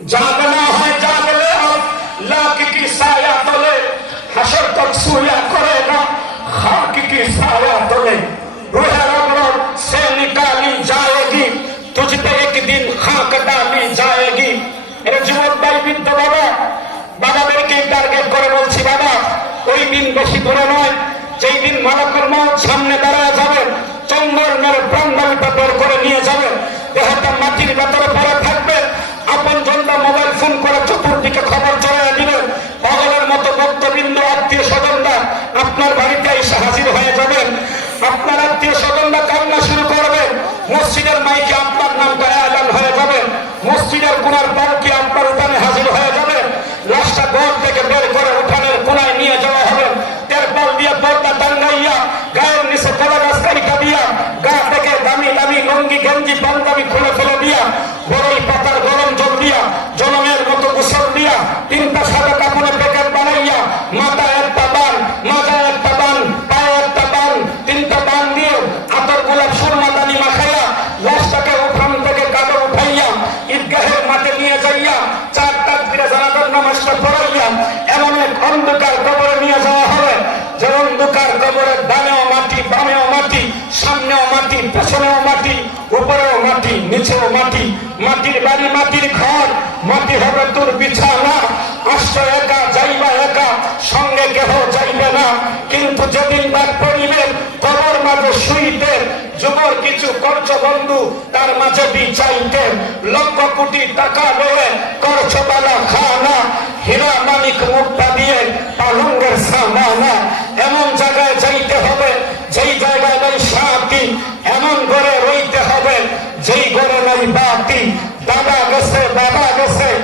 जागना है जागले अब लाख की साया तले हशर तक सोया करेगा खाक की साया तले रूह रब से निकाली जाएगी तुझ पे एक दिन खाक डाली जाएगी। এর যুবক ভাই বৃদ্ধ বাবা বাবাদেরকে টার্গেট করে বলছি বাবা ওই দিন বেশি দূরে নয় যেই দিন মালাকুল মউত সামনে দাঁড়ায় যাবে চন্দর মেরে প্রাণবায়ুটা বের করে নিয়ে যাবে দেহটা মাটির ভেতরে পড়ে থাকবে আপন জনরা মোবাইল ফোন করে চতুর্দিকে খবর ছড়িয়ে দিবে পাগলের মতো ভক্তবৃন্দ আত্মীয় স্বজনরা আপনার বাড়িতে এসে হাজির হয়ে যাবেন আপনার আত্মীয় স্বজনরা কান্না শুরু করবে মসজিদের মাইকে আপনার নামটা এলান হয়ে যাবে মসজিদের কোনার পালকি আপনার উঠানে হাজির হয়ে যাবে লাশটা ঘর থেকে বের করে উঠানের কোনায় নিয়ে যাওয়া হবে তেরপাল দিয়ে পর্দা টাঙ্গাইয়া গায়ের নিচে কলা গাছ কারিকা দিয়া গা থেকে দামি দামি লঙ্গি গেঞ্জি পাঞ্জাবি খুলে ফেলে দিয়া বড়ই পাতার গরম জল দিয়া জনমের মতো গোসল দিয়া তিনটা সাদা কাপড়ে প্যাকেট বানাইয়া মাথায় একটা বান মাথায় একটা বান পায়ে একটা বান তিনটা বান দিয়ে আতর গোলাপ সুরমাদানি মাখাইয়া লাশটাকে উঠান থেকে কাপড় উঠাইয়া ঈদগাহের মাঠে নিয়ে যাইয়া চার তাকবীরে জানাজার নামাজটা পড়াইয়া এমন এক অন্ধকার কবরে নিয়ে যাওয়া হবে যে অন্ধকার কবরের ডানেও মাটি বামেও মাটি সামনেও মাটি পেছনেও মাটি উপরেও মাটি নিচেও মাটি মাটির বাড়ি মাটির ঘর মাটি হবে তোর বিছানা আসছো একা যাইবা একা সঙ্গে কেহ যাইবে না কিন্তু যেদিন ডাক পড়িবে কবর মাঝে শুইতে যুবর কিছু করছ বন্ধু তার মাঝে চাইতে লক্ষ কোটি টাকা লয়ে করছ বালা খানা হীরা মানিক মুক্তা দিয়ে পালঙ্গের সামানা এমন জায়গা